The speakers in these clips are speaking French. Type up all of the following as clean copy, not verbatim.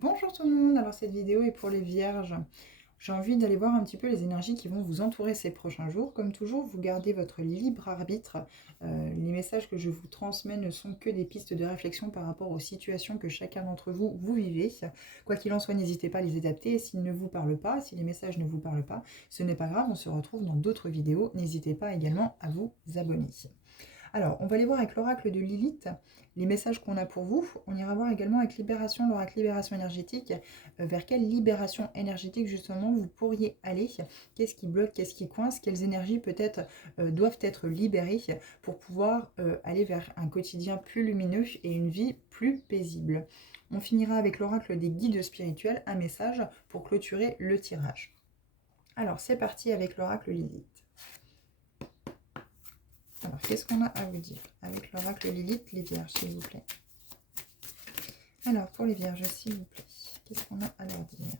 Bonjour tout le monde, alors cette vidéo est pour les vierges. J'ai envie d'aller voir un petit peu les énergies qui vont vous entourer ces prochains jours. Comme toujours, vous gardez votre libre arbitre. Les messages que je vous transmets ne sont que des pistes de réflexion par rapport aux situations que chacun d'entre vous vivez. Quoi qu'il en soit, n'hésitez pas à les adapter. S'ils ne vous parlent pas, si les messages ne vous parlent pas, ce n'est pas grave, on se retrouve dans d'autres vidéos. N'hésitez pas également à vous abonner. Alors, on va aller voir avec l'oracle de Lilith les messages qu'on a pour vous. On ira voir également avec Libération, l'oracle Libération énergétique. Vers quelle libération énergétique justement vous pourriez aller? Qu'est-ce qui bloque, qu'est-ce qui coince? Quelles énergies peut-être doivent être libérées pour pouvoir aller vers un quotidien plus lumineux et une vie plus paisible? On finira avec l'oracle des guides spirituels, un message pour clôturer le tirage. Alors, c'est parti avec l'oracle Lilith. Alors, qu'est-ce qu'on a à vous dire avec l'oracle Lilith, les vierges, s'il vous plaît? Alors, pour les vierges, s'il vous plaît, qu'est-ce qu'on a à leur dire?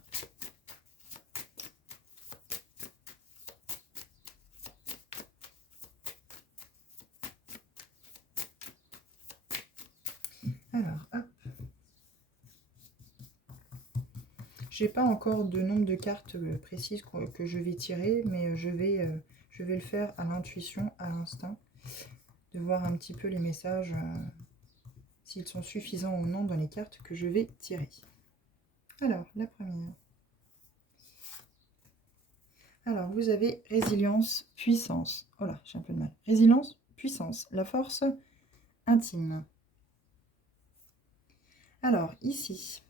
Alors, hop. J'ai pas encore de nombre de cartes précises que je vais tirer, mais je vais le faire à l'intuition, à l'instinct, de voir un petit peu les messages, s'ils sont suffisants ou non dans les cartes que je vais tirer. Alors, la première. Alors, vous avez résilience, puissance. Oh là, j'ai un peu de mal. Résilience, puissance, la force intime. Alors, ici,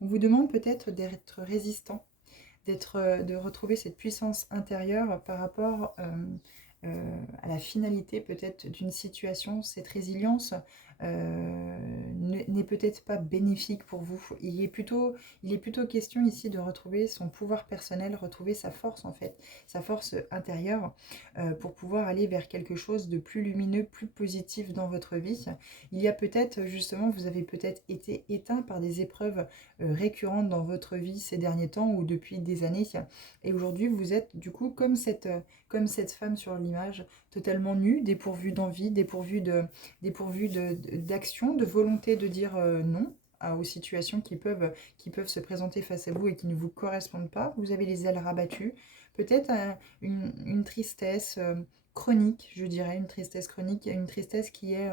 on vous demande peut-être d'être résistant, de retrouver cette puissance intérieure par rapport à la finalité peut-être d'une situation. Cette résilience n'est peut-être pas bénéfique pour vous. Il est plutôt question ici de retrouver son pouvoir personnel, retrouver sa force en fait, sa force intérieure pour pouvoir aller vers quelque chose de plus lumineux, plus positif dans votre vie. Il y a peut-être justement, vous avez peut-être été éteint par des épreuves récurrentes dans votre vie ces derniers temps ou depuis des années. Et aujourd'hui, vous êtes du coup comme cette femme sur l'image, totalement nue, dépourvue d'envie, dépourvue d'action, de volonté de dire non aux situations qui peuvent se présenter face à vous et qui ne vous correspondent pas. Vous avez les ailes rabattues, peut-être une tristesse chronique, je dirais, une tristesse chronique, une tristesse qui est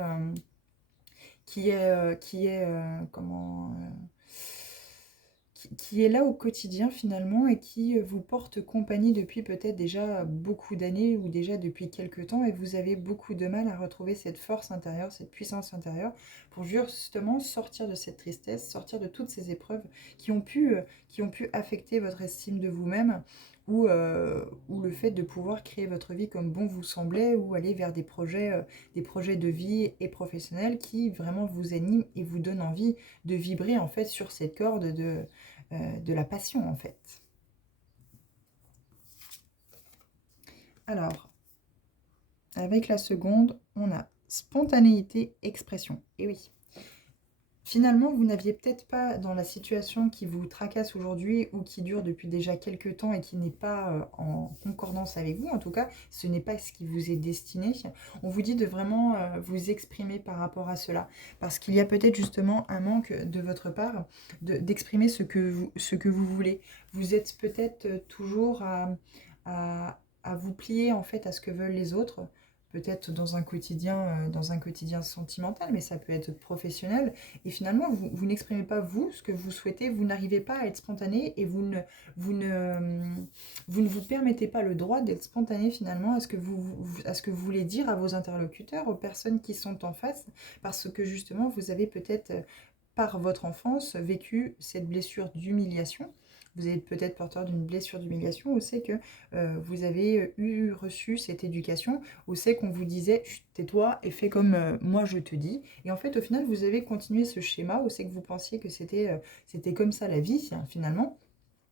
là au quotidien finalement et qui vous porte compagnie depuis peut-être déjà beaucoup d'années ou déjà depuis quelques temps, et vous avez beaucoup de mal à retrouver cette force intérieure, cette puissance intérieure pour justement sortir de cette tristesse, sortir de toutes ces épreuves qui ont pu affecter votre estime de vous-même, ou le fait de pouvoir créer votre vie comme bon vous semblait, ou aller vers des projets de vie et professionnels qui vraiment vous animent et vous donnent envie de vibrer en fait sur cette corde de la passion en fait. Alors, avec la seconde, on a spontanéité, expression. Et oui, finalement, vous n'aviez peut-être pas dans la situation qui vous tracasse aujourd'hui ou qui dure depuis déjà quelques temps et qui n'est pas en concordance avec vous, en tout cas, ce n'est pas ce qui vous est destiné. On vous dit de vraiment vous exprimer par rapport à cela, parce qu'il y a peut-être justement un manque de votre part d'exprimer ce que vous voulez. Vous êtes peut-être toujours à vous plier en fait à ce que veulent les autres, peut-être dans un quotidien sentimental, mais ça peut être professionnel. Et finalement, vous n'exprimez pas vous, ce que vous souhaitez, vous n'arrivez pas à être spontané et vous ne, vous ne vous permettez pas le droit d'être spontané finalement à ce que vous voulez dire à vos interlocuteurs, aux personnes qui sont en face, parce que justement, vous avez peut-être, par votre enfance, vécu cette blessure d'humiliation. Vous êtes peut-être porteur d'une blessure d'humiliation, où c'est que vous avez reçu cette éducation, où c'est qu'on vous disait tais-toi et fais comme moi je te dis. Et en fait, au final, vous avez continué ce schéma, où c'est que vous pensiez que c'était comme ça la vie, hein, finalement.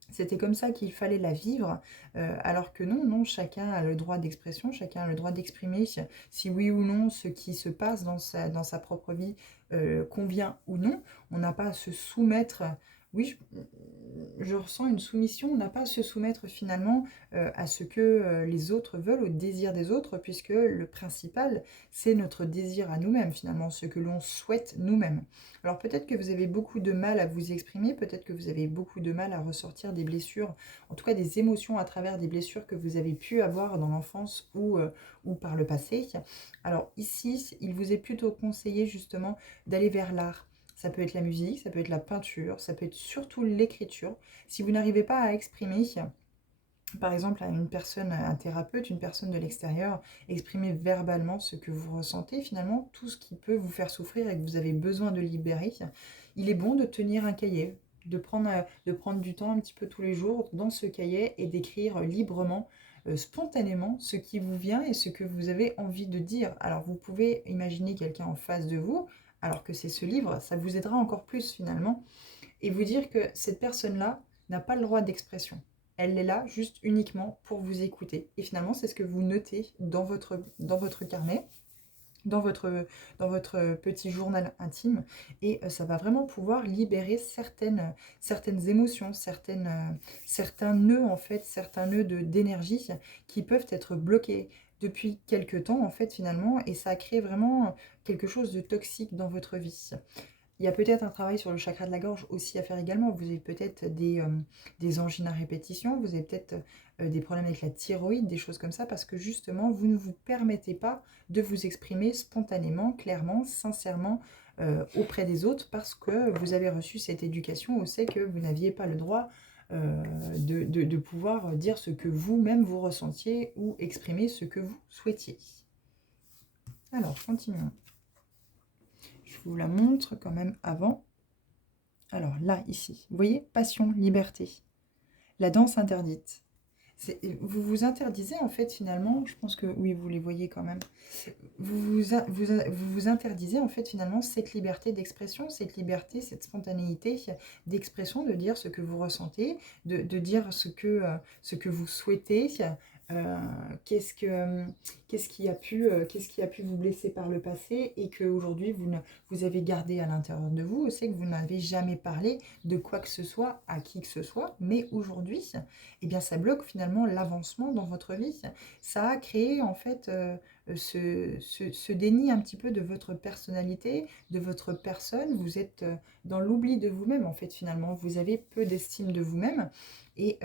C'était comme ça qu'il fallait la vivre, alors que non, non, chacun a le droit d'expression, chacun a le droit d'exprimer si oui ou non ce qui se passe dans sa propre vie convient ou non. On n'a pas à se soumettre. Oui, je ressens une soumission. On n'a pas à se soumettre finalement à ce que les autres veulent, au désir des autres, puisque le principal, c'est notre désir à nous-mêmes finalement, ce que l'on souhaite nous-mêmes. Alors peut-être que vous avez beaucoup de mal à vous exprimer, peut-être que vous avez beaucoup de mal à ressortir des blessures, en tout cas des émotions à travers des blessures que vous avez pu avoir dans l'enfance ou par le passé. Alors ici, il vous est plutôt conseillé justement d'aller vers l'art. Ça peut être la musique, ça peut être la peinture, ça peut être surtout l'écriture. Si vous n'arrivez pas à exprimer, par exemple à une personne, un thérapeute, une personne de l'extérieur, exprimer verbalement ce que vous ressentez, finalement, tout ce qui peut vous faire souffrir et que vous avez besoin de libérer, il est bon de tenir un cahier, de prendre du temps un petit peu tous les jours dans ce cahier et d'écrire librement, spontanément, ce qui vous vient et ce que vous avez envie de dire. Alors vous pouvez imaginer quelqu'un en face de vous, alors que c'est ce livre, ça vous aidera encore plus finalement, et vous dire que cette personne-là n'a pas le droit d'expression. Elle est là juste uniquement pour vous écouter. Et finalement, c'est ce que vous notez dans votre carnet, dans votre, dans votre petit journal intime. Et ça va vraiment pouvoir libérer certaines émotions, certains nœuds, en fait, certains nœuds d'énergie qui peuvent être bloqués depuis quelque temps, en fait, finalement. Et ça crée vraiment quelque chose de toxique dans votre vie. Il y a peut-être un travail sur le chakra de la gorge aussi à faire également. Vous avez peut-être des angines à répétition, vous avez peut-être des problèmes avec la thyroïde, des choses comme ça, parce que justement, vous ne vous permettez pas de vous exprimer spontanément, clairement, sincèrement auprès des autres, parce que vous avez reçu cette éducation où c'est que vous n'aviez pas le droit de pouvoir dire ce que vous-même vous ressentiez ou exprimer ce que vous souhaitiez. Alors, continuons. Je vous la montre quand même avant. Alors là, ici, vous voyez, passion, liberté. La danse interdite. Vous vous interdisez en fait finalement, je pense que oui, vous les voyez quand même. Vous interdisez en fait finalement cette liberté d'expression, cette liberté, cette spontanéité d'expression, de dire ce que vous ressentez, de dire ce que vous souhaitez. euh, qu'est-ce qui a pu vous blesser par le passé et que aujourd'hui vous avez gardé à l'intérieur de vous. C'est que vous n'avez jamais parlé de quoi que ce soit à qui que ce soit, mais aujourd'hui, eh bien, ça bloque finalement l'avancement dans votre vie. Ça a créé en fait ce déni un petit peu de votre personnalité, de votre personne. Vous êtes dans l'oubli de vous-même en fait finalement. Vous avez peu d'estime de vous-même. Et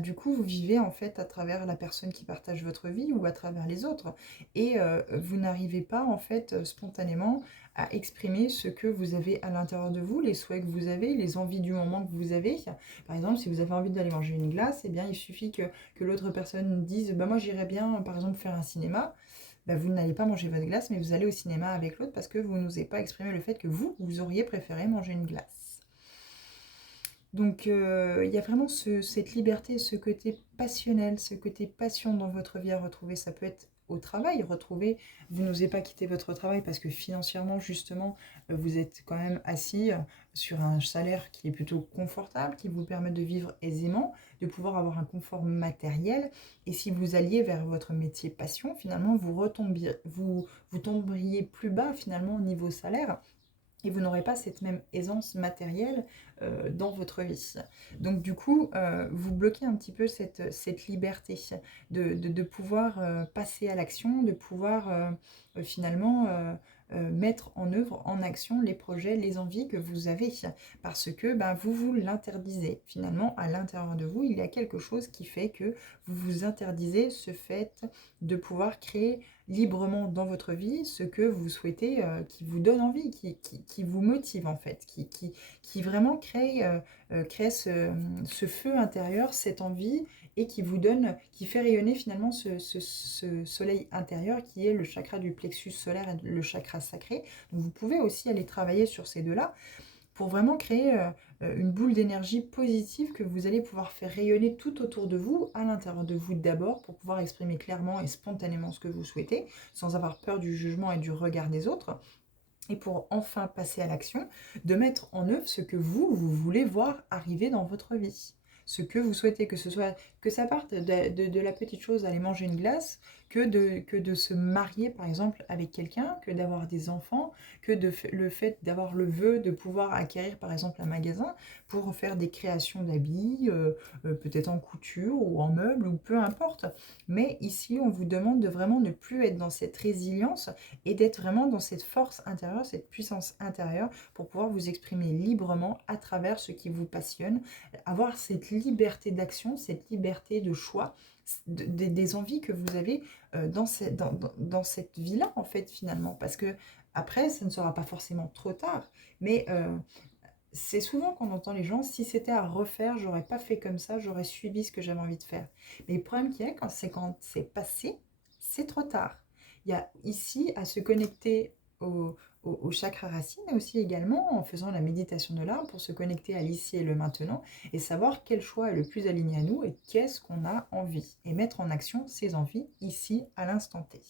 du coup, vous vivez en fait à travers la personne qui partage votre vie ou à travers les autres. Et vous n'arrivez pas en fait spontanément à exprimer ce que vous avez à l'intérieur de vous, les souhaits que vous avez, les envies du moment que vous avez. Par exemple, si vous avez envie d'aller manger une glace, eh bien, il suffit que l'autre personne dise bah, « moi j'irais bien par exemple faire un cinéma ». Bah, vous n'allez pas manger votre glace, mais vous allez au cinéma avec l'autre parce que vous n'osez pas exprimer le fait que vous auriez préféré manger une glace. Donc, il y a vraiment cette liberté, ce côté passionnel, ce côté passion dans votre vie à retrouver. Ça peut être au travail, retrouver, vous n'osez pas quitter votre travail parce que financièrement, justement, vous êtes quand même assis sur un salaire qui est plutôt confortable, qui vous permet de vivre aisément, de pouvoir avoir un confort matériel. Et si vous alliez vers votre métier passion, finalement, vous tomberiez plus bas finalement au niveau salaire. Et vous n'aurez pas cette même aisance matérielle dans votre vie. Donc du coup, vous bloquez un petit peu cette liberté de pouvoir passer à l'action, de pouvoir finalement mettre en œuvre, en action les projets, les envies que vous avez. Parce que vous l'interdisez. Finalement, à l'intérieur de vous, il y a quelque chose qui fait que vous vous interdisez ce fait de pouvoir créer librement dans votre vie ce que vous souhaitez, qui vous donne envie, qui vous motive en fait, qui vraiment crée ce feu intérieur, cette envie, et qui vous donne, qui fait rayonner finalement ce soleil intérieur qui est le chakra du plexus solaire et le chakra sacré. Donc vous pouvez aussi aller travailler sur ces deux-là pour vraiment créer une boule d'énergie positive que vous allez pouvoir faire rayonner tout autour de vous, à l'intérieur de vous d'abord, pour pouvoir exprimer clairement et spontanément ce que vous souhaitez, sans avoir peur du jugement et du regard des autres. Et pour enfin passer à l'action, de mettre en œuvre ce que vous voulez voir arriver dans votre vie. Ce que vous souhaitez, que ça parte de la petite chose, aller manger une glace, que de se marier par exemple avec quelqu'un, que d'avoir des enfants, que le fait d'avoir le vœu de pouvoir acquérir par exemple un magasin pour faire des créations d'habits, peut-être en couture ou en meubles ou peu importe. Mais ici, on vous demande de vraiment ne plus être dans cette résilience et d'être vraiment dans cette force intérieure, cette puissance intérieure pour pouvoir vous exprimer librement à travers ce qui vous passionne, avoir cette liberté d'action, cette liberté de choix, des envies que vous avez dans cette vie-là, en fait, finalement. Parce que après, ça ne sera pas forcément trop tard, mais c'est souvent qu'on entend les gens, si c'était à refaire, j'aurais pas fait comme ça, j'aurais suivi ce que j'avais envie de faire. Mais le problème qu'il y a, quand c'est passé, c'est trop tard. Il y a ici à se connecter au chakra racine, et aussi également en faisant la méditation de l'âme pour se connecter à l'ici et le maintenant et savoir quel choix est le plus aligné à nous et qu'est-ce qu'on a envie. Et mettre en action ces envies ici à l'instant T.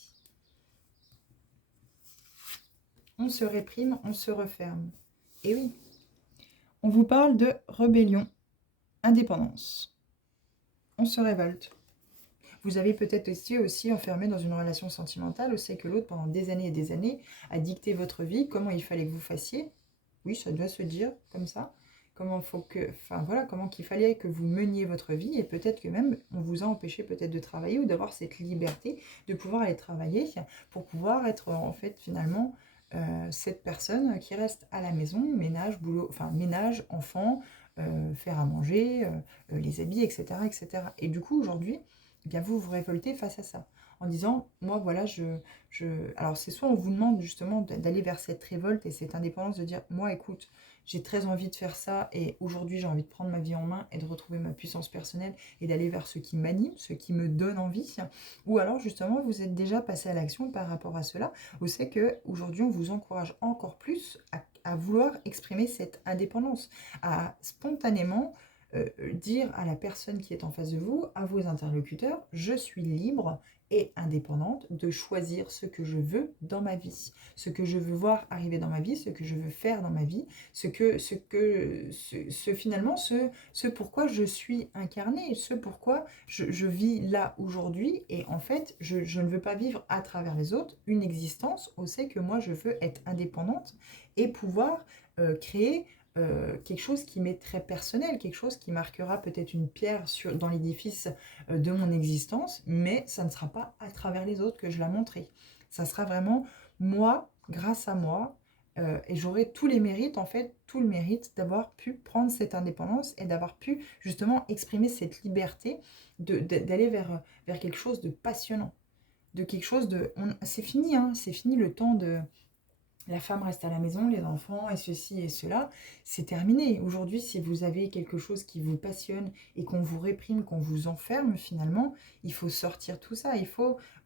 On se réprime, on se referme. Et oui, on vous parle de rébellion, indépendance. On se révolte. Vous avez peut-être aussi enfermé dans une relation sentimentale, où c'est que l'autre, pendant des années et des années, a dicté votre vie, comment il fallait que vous fassiez. Oui, ça doit se dire comme ça. Comment qu'il fallait que vous meniez votre vie, et peut-être que même on vous a empêché peut-être de travailler ou d'avoir cette liberté de pouvoir aller travailler pour pouvoir être en fait finalement cette personne qui reste à la maison, ménage, boulot, enfin ménage, enfant, faire à manger, les habits, etc., etc. Et du coup aujourd'hui, eh bien vous vous révoltez face à ça en disant, moi voilà, alors c'est soit on vous demande justement d'aller vers cette révolte et cette indépendance, de dire, moi écoute, j'ai très envie de faire ça et aujourd'hui j'ai envie de prendre ma vie en main et de retrouver ma puissance personnelle et d'aller vers ce qui m'anime, ce qui me donne envie. Ou alors justement vous êtes déjà passé à l'action par rapport à cela, où c'est qu'aujourd'hui on vous encourage encore plus à vouloir exprimer cette indépendance, à spontanément dire à la personne qui est en face de vous, à vos interlocuteurs, je suis libre et indépendante de choisir ce que je veux dans ma vie, ce que je veux voir arriver dans ma vie, ce que je veux faire dans ma vie, finalement, ce pourquoi je suis incarnée, ce pourquoi je vis là aujourd'hui, et en fait, je ne veux pas vivre à travers les autres une existence où c'est que moi je veux être indépendante et pouvoir créer quelque chose qui m'est très personnel, quelque chose qui marquera peut-être une pierre dans l'édifice de mon existence, mais ça ne sera pas à travers les autres que je la montrerai. Ça sera vraiment moi, grâce à moi, et j'aurai tous les mérites, en fait, tout le mérite d'avoir pu prendre cette indépendance et d'avoir pu justement exprimer cette liberté d'aller vers quelque chose de passionnant, de quelque chose de... C'est fini, hein, c'est fini le temps de la femme reste à la maison, les enfants, et ceci et cela, c'est terminé. Aujourd'hui, si vous avez quelque chose qui vous passionne et qu'on vous réprime, qu'on vous enferme finalement, il faut sortir tout ça.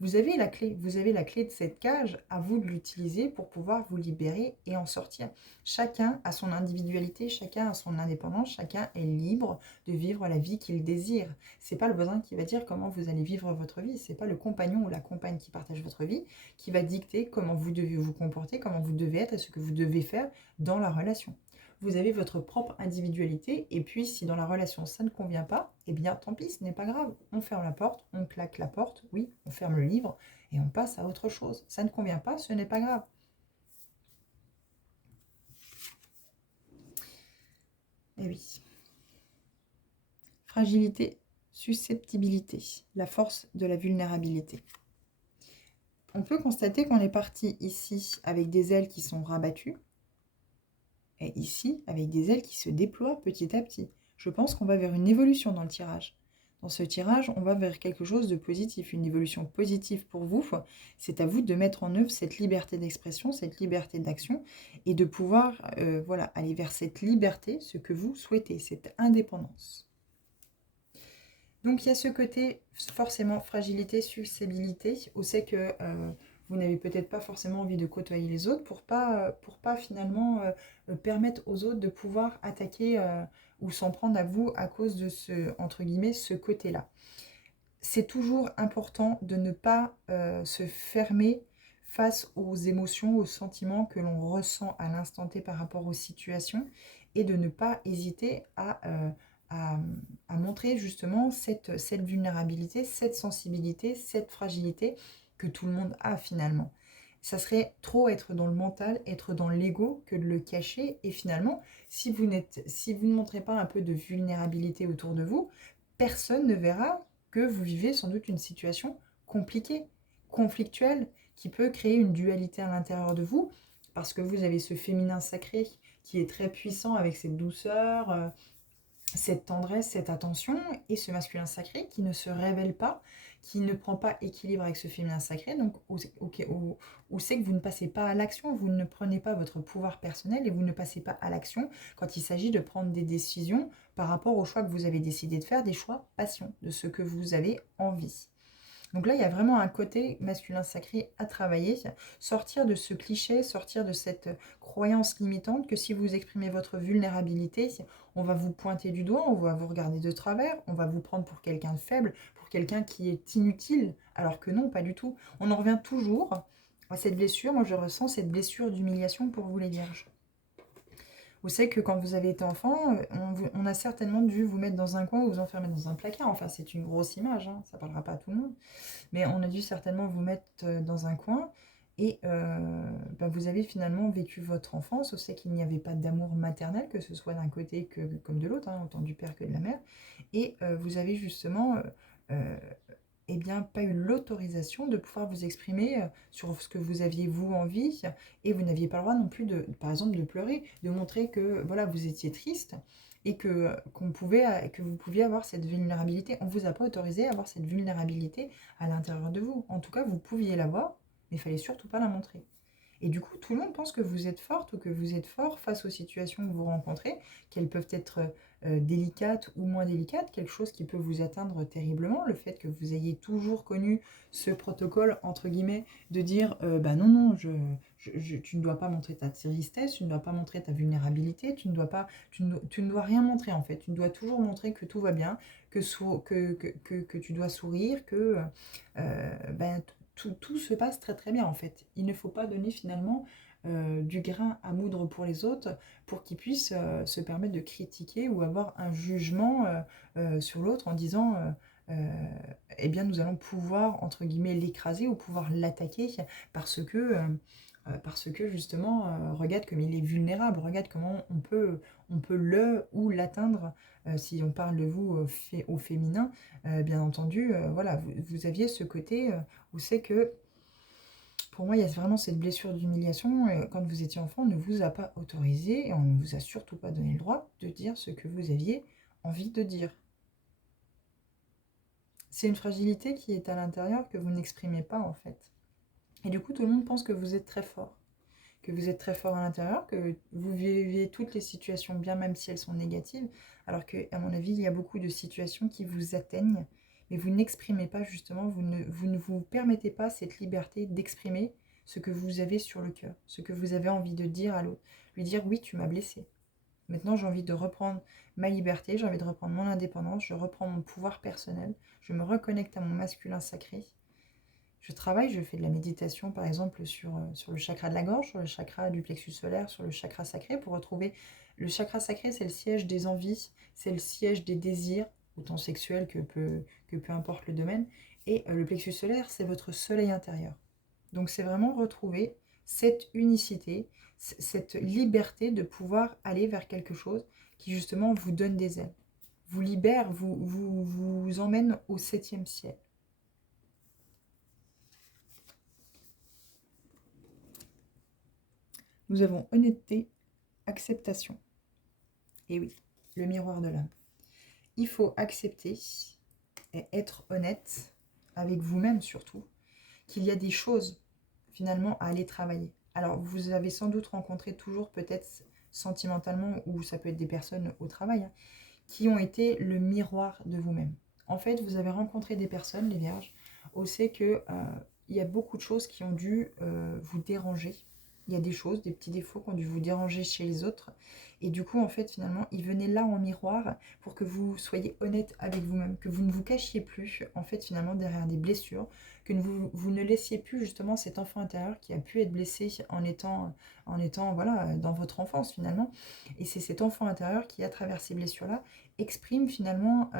Vous avez la clé de cette cage, à vous de l'utiliser pour pouvoir vous libérer et en sortir. Chacun a son individualité, chacun a son indépendance, chacun est libre de vivre la vie qu'il désire. C'est pas le voisin qui va dire comment vous allez vivre votre vie, c'est pas le compagnon ou la compagne qui partage votre vie qui va dicter comment vous devez vous comporter, comment vous devez être et ce que vous devez faire dans la relation. Vous avez votre propre individualité, et puis si dans la relation ça ne convient pas, eh bien tant pis, ce n'est pas grave. On ferme la porte, on claque la porte, oui, on ferme le livre et on passe à autre chose. Ça ne convient pas, ce n'est pas grave. Et oui. Fragilité, susceptibilité, la force de la vulnérabilité. On peut constater qu'on est parti ici avec des ailes qui sont rabattues, et ici avec des ailes qui se déploient petit à petit. Je pense qu'on va vers une évolution dans le tirage. Dans ce tirage, on va vers quelque chose de positif, une évolution positive pour vous. C'est à vous de mettre en œuvre cette liberté d'expression, cette liberté d'action, et de pouvoir voilà, aller vers cette liberté, ce que vous souhaitez, cette indépendance. Donc il y a ce côté forcément fragilité, susceptibilité, où c'est que vous n'avez peut-être pas forcément envie de côtoyer les autres pour pas finalement permettre aux autres de pouvoir attaquer ou s'en prendre à vous à cause de entre guillemets, ce côté-là. C'est toujours important de ne pas se fermer face aux émotions, aux sentiments que l'on ressent à l'instant T par rapport aux situations, et de ne pas hésiter à à montrer justement cette vulnérabilité, cette sensibilité, cette fragilité que tout le monde a finalement. Ça serait trop être dans le mental, être dans l'ego que de le cacher. Et finalement, si vous ne montrez pas un peu de vulnérabilité autour de vous, personne ne verra que vous vivez sans doute une situation compliquée, conflictuelle, qui peut créer une dualité à l'intérieur de vous, parce que vous avez ce féminin sacré qui est très puissant avec cette douceur, cette tendresse, cette attention, et ce masculin sacré qui ne se révèle pas, qui ne prend pas équilibre avec ce féminin sacré, donc où c'est que vous ne passez pas à l'action, vous ne prenez pas votre pouvoir personnel et vous ne passez pas à l'action quand il s'agit de prendre des décisions par rapport aux choix que vous avez décidé de faire, des choix passion, de ce que vous avez envie. Donc là, il y a vraiment un côté masculin sacré à travailler, sortir de ce cliché, sortir de cette croyance limitante que si vous exprimez votre vulnérabilité, on va vous pointer du doigt, on va vous regarder de travers, on va vous prendre pour quelqu'un de faible, pour quelqu'un qui est inutile, alors que non, pas du tout. On en revient toujours à cette blessure. Moi, je ressens cette blessure d'humiliation pour vous les vierges. Vous savez que quand vous avez été enfant, on a certainement dû vous mettre dans un coin ou vous enfermer dans un placard. Enfin, c'est une grosse image, hein, ça ne parlera pas à tout le monde. Mais on a dû certainement vous mettre dans un coin et vous avez finalement vécu votre enfance. On sait qu'il n'y avait pas d'amour maternel, que ce soit d'un côté que comme de l'autre, hein, autant du père que de la mère. Et vous avez justement eh bien, pas eu l'autorisation de pouvoir vous exprimer sur ce que vous aviez vous envie, et vous n'aviez pas le droit non plus de, par exemple, de pleurer, de montrer que voilà, vous étiez triste et que vous pouviez avoir cette vulnérabilité. On ne vous a pas autorisé à avoir cette vulnérabilité à l'intérieur de vous. En tout cas, vous pouviez l'avoir, mais il fallait surtout pas la montrer. Et du coup, tout le monde pense que vous êtes forte ou que vous êtes fort face aux situations que vous rencontrez, qu'elles peuvent être délicates ou moins délicates, quelque chose qui peut vous atteindre terriblement, le fait que vous ayez toujours connu ce protocole, entre guillemets, de dire non, non, tu ne dois pas montrer ta tristesse, tu ne dois pas montrer ta vulnérabilité, tu ne dois rien montrer en fait, tu dois toujours montrer que tout va bien, que tu dois sourire, que tout se passe très très bien en fait. Il ne faut pas donner finalement du grain à moudre pour les autres pour qu'ils puissent se permettre de critiquer ou avoir un jugement sur l'autre en disant eh bien nous allons pouvoir entre guillemets l'écraser ou pouvoir l'attaquer parce que justement regarde comme il est vulnérable, regarde comment on peut le ou l'atteindre si on parle de vous au féminin. Bien entendu, voilà, vous aviez ce côté où c'est que, pour moi, il y a vraiment cette blessure d'humiliation. Quand vous étiez enfant, on ne vous a pas autorisé et on ne vous a surtout pas donné le droit de dire ce que vous aviez envie de dire. C'est une fragilité qui est à l'intérieur que vous n'exprimez pas en fait. Et du coup, tout le monde pense que vous êtes très fort. Que vous êtes très fort à l'intérieur, que vous vivez toutes les situations bien, même si elles sont négatives, alors que, à mon avis, il y a beaucoup de situations qui vous atteignent, mais vous n'exprimez pas justement, vous ne vous permettez pas cette liberté d'exprimer ce que vous avez sur le cœur, ce que vous avez envie de dire à l'autre. Lui dire, oui, tu m'as blessé. Maintenant, j'ai envie de reprendre ma liberté, j'ai envie de reprendre mon indépendance, je reprends mon pouvoir personnel, je me reconnecte à mon masculin sacré. Je travaille, je fais de la méditation par exemple sur le chakra de la gorge, sur le chakra du plexus solaire, sur le chakra sacré pour retrouver... Le chakra sacré, c'est le siège des envies, c'est le siège des désirs, autant sexuels que peu importe le domaine. Et le plexus solaire, c'est votre soleil intérieur. Donc c'est vraiment retrouver cette unicité, cette liberté de pouvoir aller vers quelque chose qui justement vous donne des ailes, vous libère, vous emmène au 7e ciel. Nous avons honnêteté, acceptation. Et oui, le miroir de l'âme. Il faut accepter et être honnête avec vous-même surtout, qu'il y a des choses finalement à aller travailler. Alors vous avez sans doute rencontré toujours peut-être sentimentalement, ou ça peut être des personnes au travail, hein, qui ont été le miroir de vous-même. En fait, vous avez rencontré des personnes, les vierges, où c'est que il y a beaucoup de choses qui ont dû vous déranger, Il y a des choses, des petits défauts qui ont dû vous déranger chez les autres. Et du coup, en fait, finalement, il venait là en miroir pour que vous soyez honnête avec vous-même, que vous ne vous cachiez plus, en fait, finalement, derrière des blessures, que vous ne laissiez plus, justement, cet enfant intérieur qui a pu être blessé en étant voilà, dans votre enfance, finalement. Et c'est cet enfant intérieur qui, à travers ces blessures-là, exprime, finalement,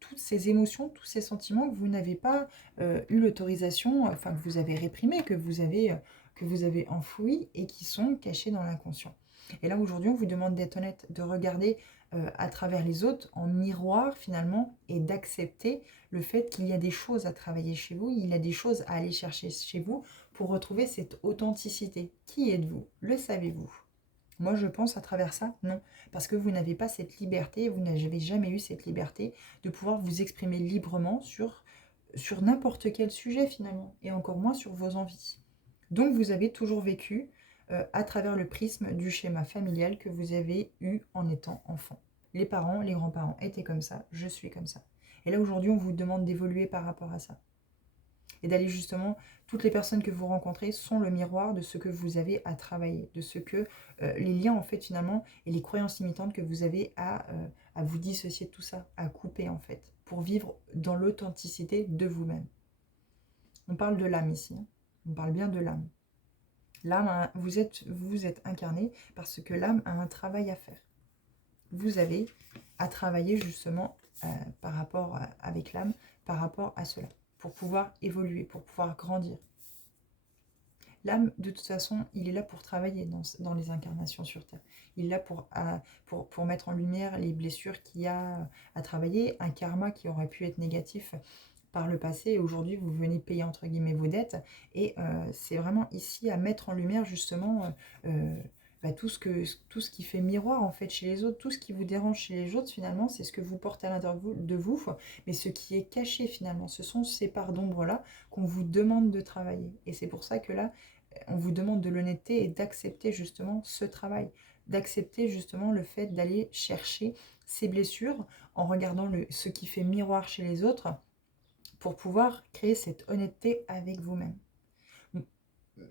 toutes ces émotions, tous ces sentiments que vous n'avez pas eu l'autorisation, enfin, que vous avez réprimés, que vous avez enfouis et qui sont cachés dans l'inconscient. Et là, aujourd'hui, on vous demande d'être honnête, de regarder à travers les autres en miroir, finalement, et d'accepter le fait qu'il y a des choses à travailler chez vous, il y a des choses à aller chercher chez vous pour retrouver cette authenticité. Qui êtes-vous? Le savez-vous? Moi, je pense à travers ça, non. Parce que vous n'avez pas cette liberté, vous n'avez jamais eu cette liberté de pouvoir vous exprimer librement sur n'importe quel sujet, finalement, et encore moins sur vos envies. Donc vous avez toujours vécu à travers le prisme du schéma familial que vous avez eu en étant enfant. Les parents, les grands-parents étaient comme ça, je suis comme ça. Et là aujourd'hui on vous demande d'évoluer par rapport à ça. Et d'aller justement, toutes les personnes que vous rencontrez sont le miroir de ce que vous avez à travailler, de ce que les liens en fait finalement et les croyances limitantes que vous avez à vous dissocier de tout ça, à couper en fait, pour vivre dans l'authenticité de vous-même. On parle de l'âme ici, hein. On parle bien de l'âme. L'âme, vous êtes incarné parce que l'âme a un travail à faire. Vous avez à travailler justement avec l'âme, par rapport à cela, pour pouvoir évoluer, pour pouvoir grandir. L'âme, de toute façon, il est là pour travailler dans les incarnations sur Terre. Il est là pour mettre en lumière les blessures qu'il y a à travailler, un karma qui aurait pu être négatif par le passé, et aujourd'hui vous venez payer entre guillemets vos dettes, et c'est vraiment ici à mettre en lumière justement tout ce qui fait miroir en fait chez les autres, tout ce qui vous dérange chez les autres finalement, c'est ce que vous portez à l'intérieur de vous, mais ce qui est caché finalement, ce sont ces parts d'ombre là qu'on vous demande de travailler, et c'est pour ça que là, on vous demande de l'honnêteté et d'accepter justement ce travail, d'accepter justement le fait d'aller chercher ces blessures en regardant ce qui fait miroir chez les autres, pour pouvoir créer cette honnêteté avec vous-même.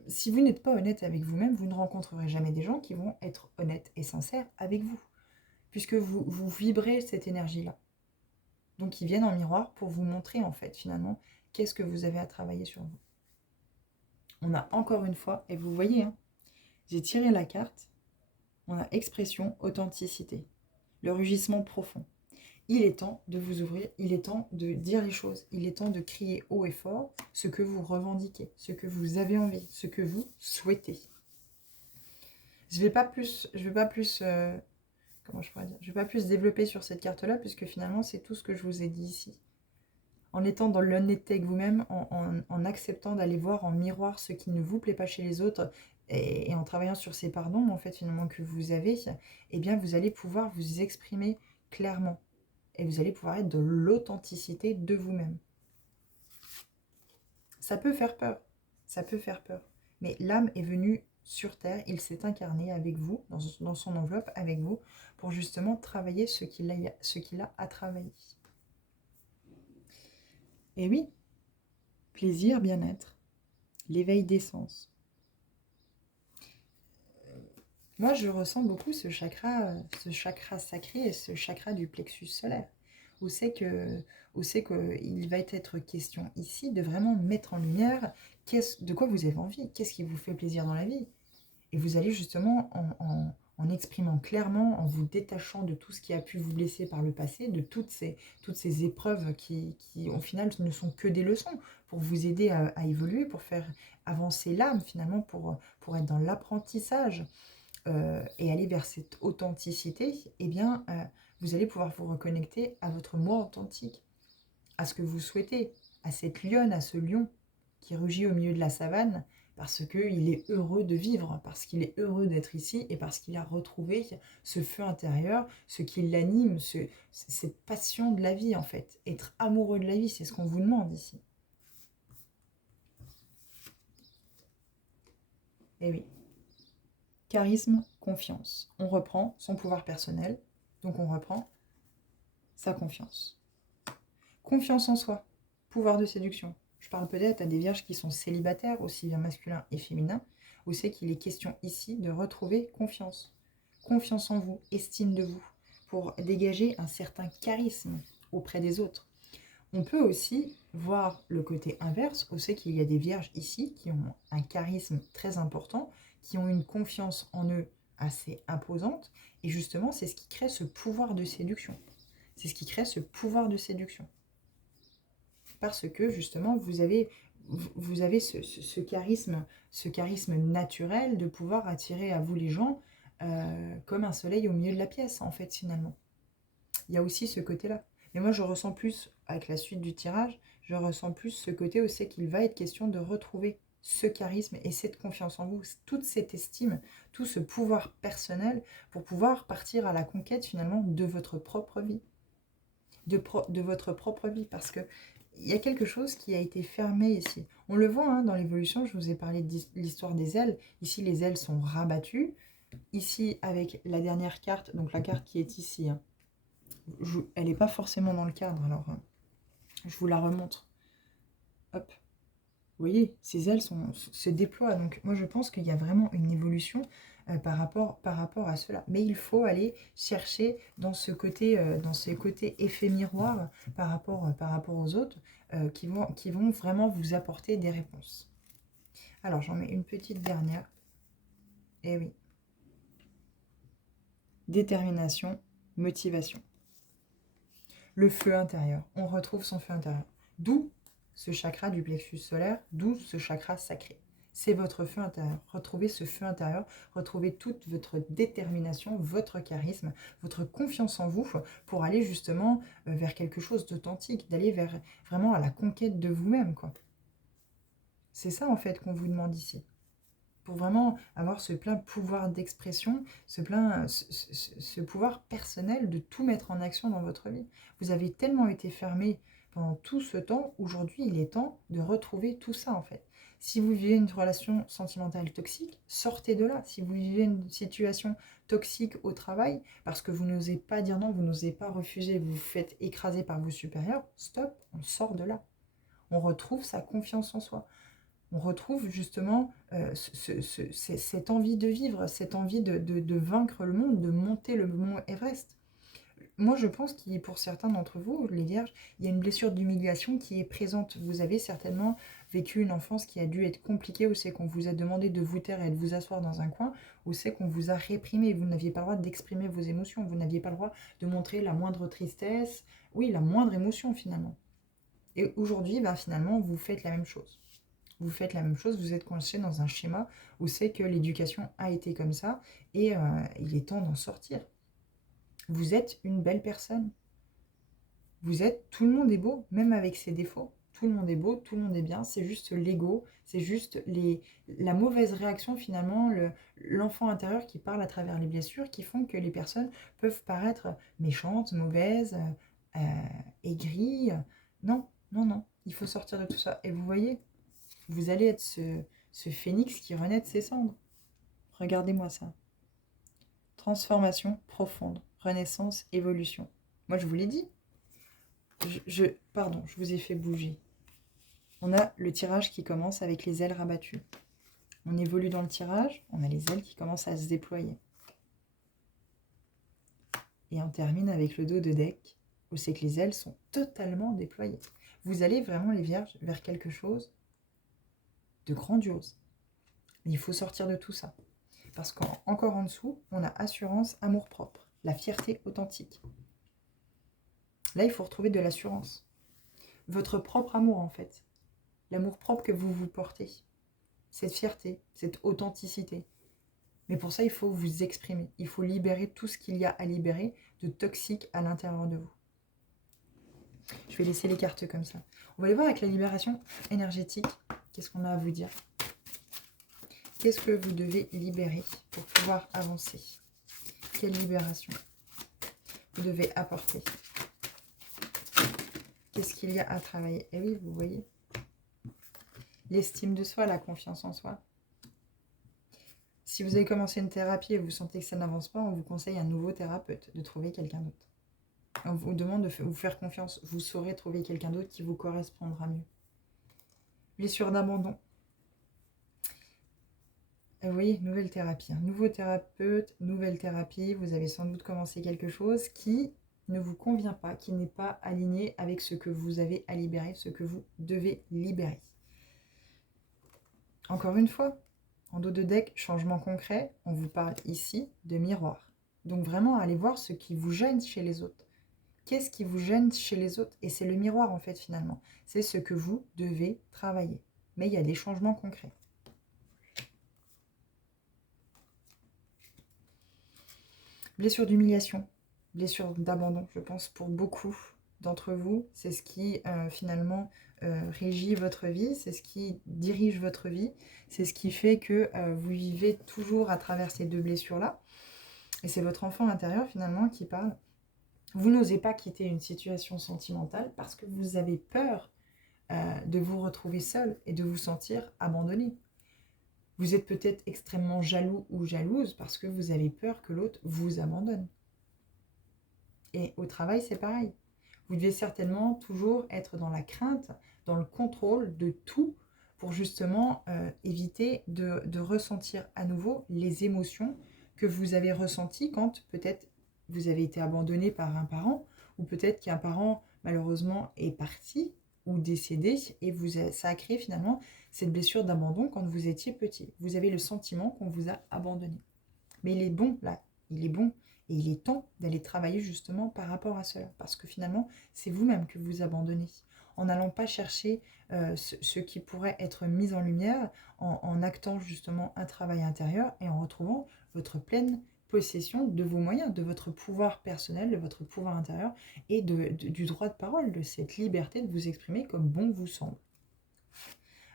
Si vous n'êtes pas honnête avec vous-même, vous ne rencontrerez jamais des gens qui vont être honnêtes et sincères avec vous, puisque vous vibrez cette énergie-là. Donc ils viennent en miroir pour vous montrer en fait finalement qu'est-ce que vous avez à travailler sur vous. On a encore une fois, et vous voyez, hein, j'ai tiré la carte, on a expression, authenticité, le rugissement profond. Il est temps de vous ouvrir, il est temps de dire les choses, il est temps de crier haut et fort ce que vous revendiquez, ce que vous avez envie, ce que vous souhaitez. Je vais pas plus comment je pourrais dire, je vais pas plus développer sur cette carte-là, puisque finalement c'est tout ce que je vous ai dit ici. En étant dans l'honnêteté avec vous-même, en acceptant d'aller voir en miroir ce qui ne vous plaît pas chez les autres, et en travaillant sur ces pardons en fait finalement que vous avez, eh bien vous allez pouvoir vous exprimer clairement. Et vous allez pouvoir être de l'authenticité de vous-même. Ça peut faire peur, ça peut faire peur. Mais l'âme est venue sur Terre, il s'est incarné avec vous, dans son enveloppe avec vous, pour justement travailler ce qu'il a à travailler. Et oui, plaisir, bien-être, l'éveil des sens. Moi, je ressens beaucoup ce chakra sacré et ce chakra du plexus solaire, où c'est qu'il va être question ici de vraiment mettre en lumière de quoi vous avez envie, qu'est-ce qui vous fait plaisir dans la vie. Et vous allez justement, en exprimant clairement, en vous détachant de tout ce qui a pu vous blesser par le passé, de toutes ces épreuves qui, au final, ne sont que des leçons, pour vous aider à évoluer, pour faire avancer l'âme, finalement, pour être dans l'apprentissage, et aller vers cette authenticité, eh bien, vous allez pouvoir vous reconnecter à votre moi authentique, à ce que vous souhaitez, à cette lionne, à ce lion qui rugit au milieu de la savane, parce qu'il est heureux de vivre, parce qu'il est heureux d'être ici, et parce qu'il a retrouvé ce feu intérieur, ce qui l'anime, cette passion de la vie en fait. Être amoureux de la vie, c'est ce qu'on vous demande ici. Eh oui. Charisme, confiance. On reprend son pouvoir personnel, donc on reprend sa confiance. Confiance en soi, pouvoir de séduction. Je parle peut-être à des vierges qui sont célibataires, aussi bien masculins et féminins, où c'est qu'il est question ici de retrouver confiance. Confiance en vous, estime de vous, pour dégager un certain charisme auprès des autres. On peut aussi voir le côté inverse, où c'est qu'il y a des vierges ici qui ont un charisme très important, qui ont une confiance en eux assez imposante, et justement c'est ce qui crée ce pouvoir de séduction. C'est ce qui crée ce pouvoir de séduction. Parce que justement vous avez ce charisme naturel de pouvoir attirer à vous les gens comme un soleil au milieu de la pièce, en fait, finalement. Il y a aussi ce côté-là. Mais moi, je ressens plus, avec la suite du tirage, je ressens plus ce côté où c'est qu'il va être question de retrouver ce charisme et cette confiance en vous, toute cette estime, tout ce pouvoir personnel pour pouvoir partir à la conquête, finalement, de votre propre vie. De votre propre vie, parce que il y a quelque chose qui a été fermé ici. On le voit dans l'évolution, je vous ai parlé de l'histoire des ailes. Ici, les ailes sont rabattues. Ici, avec la dernière carte, donc la carte qui est ici, elle n'est pas forcément dans le cadre, alors je vous la remontre. Hop. Vous voyez, ces ailes se déploient. Donc moi, je pense qu'il y a vraiment une évolution par rapport à cela. Mais il faut aller chercher dans ce côté effet miroir par rapport aux autres qui vont vraiment vous apporter des réponses. Alors, j'en mets une petite dernière. Eh oui. Détermination, motivation. Le feu intérieur. On retrouve son feu intérieur. D'où ce chakra du plexus solaire, d'où ce chakra sacré. C'est votre feu intérieur. Retrouvez ce feu intérieur, retrouvez toute votre détermination, votre charisme, votre confiance en vous pour aller justement vers quelque chose d'authentique, d'aller vers vraiment à la conquête de vous-même, quoi. C'est ça en fait qu'on vous demande ici. Pour vraiment avoir ce plein pouvoir d'expression, ce pouvoir personnel de tout mettre en action dans votre vie. Vous avez tellement été fermé pendant tout ce temps, aujourd'hui il est temps de retrouver tout ça en fait. Si vous vivez une relation sentimentale toxique, sortez de là. Si vous vivez une situation toxique au travail, parce que vous n'osez pas dire non, vous n'osez pas refuser, vous vous faites écraser par vos supérieurs, stop, on sort de là. On retrouve sa confiance en soi. On retrouve justement cette envie de vivre, cette envie de vaincre le monde, de monter le mont Everest. Moi, je pense qu'il pour certains d'entre vous, les vierges, il y a une blessure d'humiliation qui est présente. Vous avez certainement vécu une enfance qui a dû être compliquée, où c'est qu'on vous a demandé de vous taire et de vous asseoir dans un coin, où c'est qu'on vous a réprimé. Vous n'aviez pas le droit d'exprimer vos émotions, vous n'aviez pas le droit de montrer la moindre tristesse, oui, la moindre émotion finalement. Et aujourd'hui, finalement, vous faites la même chose. Vous faites la même chose, vous êtes coincé dans un schéma où c'est que l'éducation a été comme ça et il est temps d'en sortir. Vous êtes une belle personne. Tout le monde est beau, même avec ses défauts. Tout le monde est beau, tout le monde est bien, c'est juste l'ego, c'est juste la mauvaise réaction finalement, l'enfant intérieur qui parle à travers les blessures qui font que les personnes peuvent paraître méchantes, mauvaises, aigries. Non, non, non, il faut sortir de tout ça. Et vous voyez, vous allez être ce phénix qui renaît de ses cendres. Regardez-moi ça. Transformation profonde, renaissance, évolution. Moi, je vous l'ai dit. Pardon, je vous ai fait bouger. On a le tirage qui commence avec les ailes rabattues. On évolue dans le tirage, on a les ailes qui commencent à se déployer. Et on termine avec le dos de deck, où c'est que les ailes sont totalement déployées. Vous allez vraiment, les vierges, vers quelque chose de grandiose. Il faut sortir de tout ça. Parce qu'encore en dessous, on a assurance, amour-propre, la fierté authentique. Là, il faut retrouver de l'assurance. Votre propre amour, en fait. L'amour propre que vous vous portez. Cette fierté, cette authenticité. Mais pour ça, il faut vous exprimer. Il faut libérer tout ce qu'il y a à libérer de toxique à l'intérieur de vous. Je vais laisser les cartes comme ça. On va aller voir avec la libération énergétique. Qu'est-ce qu'on a à vous dire ? Qu'est-ce que vous devez libérer pour pouvoir avancer? Quelle libération vous devez apporter? Qu'est-ce qu'il y a à travailler? Et oui, vous voyez. L'estime de soi, la confiance en soi. Si vous avez commencé une thérapie et vous sentez que ça n'avance pas, on vous conseille un nouveau thérapeute, de trouver quelqu'un d'autre. On vous demande de vous faire confiance. Vous saurez trouver quelqu'un d'autre qui vous correspondra mieux. Blessure d'abandon. Oui, nouvelle thérapie, hein. Nouveau thérapeute, nouvelle thérapie. Vous avez sans doute commencé quelque chose qui ne vous convient pas, qui n'est pas aligné avec ce que vous avez à libérer, ce que vous devez libérer. Encore une fois, en dos de deck, changement concret, on vous parle ici de miroir. Donc vraiment, allez voir ce qui vous gêne chez les autres. Qu'est-ce qui vous gêne chez les autres? Et c'est le miroir en fait finalement. C'est ce que vous devez travailler. Mais il y a des changements concrets. Blessure d'humiliation, blessure d'abandon, je pense pour beaucoup d'entre vous. C'est ce qui finalement régit votre vie, c'est ce qui dirige votre vie. C'est ce qui fait que vous vivez toujours à travers ces deux blessures-là. Et c'est votre enfant intérieur finalement qui parle. Vous n'osez pas quitter une situation sentimentale parce que vous avez peur de vous retrouver seul et de vous sentir abandonné. Vous êtes peut-être extrêmement jaloux ou jalouse parce que vous avez peur que l'autre vous abandonne. Et au travail, c'est pareil. Vous devez certainement toujours être dans la crainte, dans le contrôle de tout pour justement éviter de ressentir à nouveau les émotions que vous avez ressenties quand peut-être vous avez été abandonné par un parent ou peut-être qu'un parent malheureusement est parti ou décédé et ça a créé finalement cette blessure d'abandon quand vous étiez petit. Vous avez le sentiment qu'on vous a abandonné. Mais il est bon là, il est bon. Et il est temps d'aller travailler justement par rapport à cela. Parce que finalement, c'est vous-même que vous abandonnez. En n'allant pas chercher ce qui pourrait être mis en lumière, en actant justement un travail intérieur et en retrouvant votre pleine possession de vos moyens, de votre pouvoir personnel, de votre pouvoir intérieur et du droit de parole, de cette liberté de vous exprimer comme bon vous semble.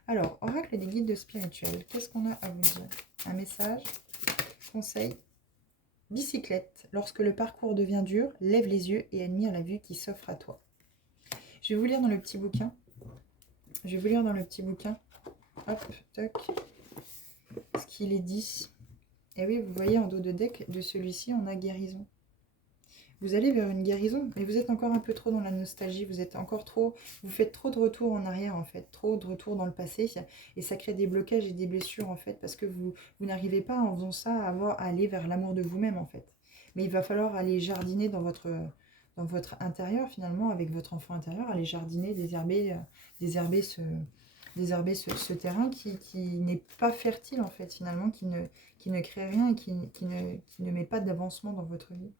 Alors, oracle des guides spirituels, qu'est-ce qu'on a à vous dire? Un message, conseil. Bicyclette, lorsque le parcours devient dur, lève les yeux et admire la vue qui s'offre à toi. Je vais vous lire dans le petit bouquin. Hop, toc. Ce qu'il est dit. Et oui, vous voyez en dos de deck de celui-ci, on a guérison. Vous allez vers une guérison, mais vous êtes encore un peu trop dans la nostalgie. Vous faites trop de retours en arrière en fait, trop de retours dans le passé, et ça crée des blocages et des blessures en fait, parce que vous n'arrivez pas en faisant ça à aller vers l'amour de vous-même en fait. Mais il va falloir aller jardiner dans votre intérieur finalement, avec votre enfant intérieur, aller jardiner, désherber ce terrain qui n'est pas fertile en fait finalement, qui ne crée rien et qui ne met pas d'avancement dans votre vie.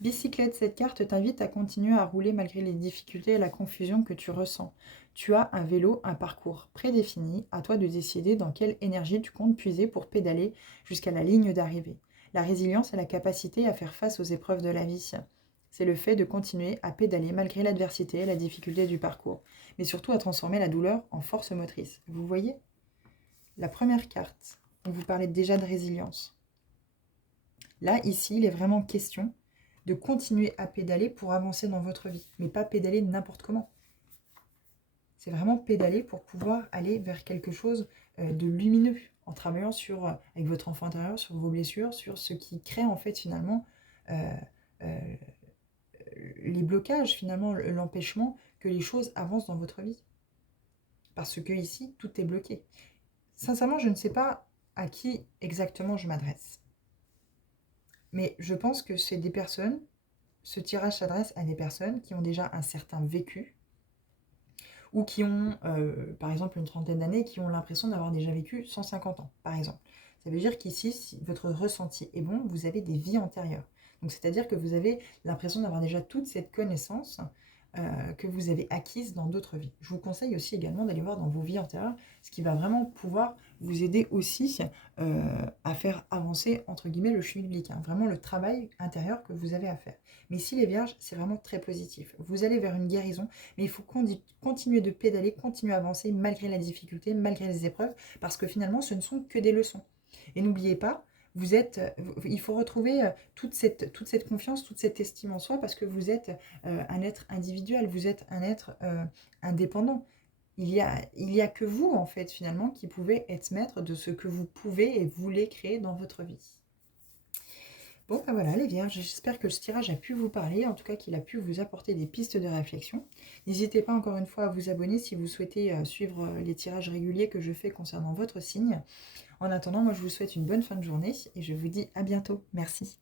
Bicyclette, cette carte t'invite à continuer à rouler malgré les difficultés et la confusion que tu ressens. Tu as un vélo, un parcours prédéfini, à toi de décider dans quelle énergie tu comptes puiser pour pédaler jusqu'à la ligne d'arrivée. La résilience est la capacité à faire face aux épreuves de la vie. C'est le fait de continuer à pédaler malgré l'adversité et la difficulté du parcours, mais surtout à transformer la douleur en force motrice. Vous voyez? La première carte, on vous parlait déjà de résilience. Là, ici, il est vraiment question de continuer à pédaler pour avancer dans votre vie, mais pas pédaler n'importe comment. C'est vraiment pédaler pour pouvoir aller vers quelque chose de lumineux, en travaillant avec votre enfant intérieur, sur vos blessures, sur ce qui crée en fait finalement les blocages, finalement l'empêchement que les choses avancent dans votre vie. Parce que ici, tout est bloqué. Sincèrement, je ne sais pas à qui exactement je m'adresse. Mais je pense que c'est des personnes, ce tirage s'adresse à des personnes qui ont déjà un certain vécu ou qui ont, par exemple, une trentaine d'années, qui ont l'impression d'avoir déjà vécu 150 ans, par exemple. Ça veut dire qu'ici, si votre ressenti est bon, vous avez des vies antérieures. Donc, c'est-à-dire que vous avez l'impression d'avoir déjà toute cette connaissance que vous avez acquise dans d'autres vies. Je vous conseille aussi également d'aller voir dans vos vies antérieures, ce qui va vraiment pouvoir vous aider aussi à faire avancer, entre guillemets, le schmilblick, hein, vraiment le travail intérieur que vous avez à faire. Mais ici, les vierges, c'est vraiment très positif. Vous allez vers une guérison, mais il faut continuer de pédaler, continuer à avancer malgré la difficulté, malgré les épreuves, parce que finalement, ce ne sont que des leçons. Et n'oubliez pas, il faut retrouver toute cette confiance, toute cette estime en soi, parce que vous êtes un être individuel, vous êtes un être indépendant. Il y a que vous, en fait, finalement, qui pouvez être maître de ce que vous pouvez et voulez créer dans votre vie. Bon, bah voilà, les vierges, j'espère que ce tirage a pu vous parler, en tout cas qu'il a pu vous apporter des pistes de réflexion. N'hésitez pas encore une fois à vous abonner si vous souhaitez suivre les tirages réguliers que je fais concernant votre signe. En attendant, moi je vous souhaite une bonne fin de journée et je vous dis à bientôt. Merci.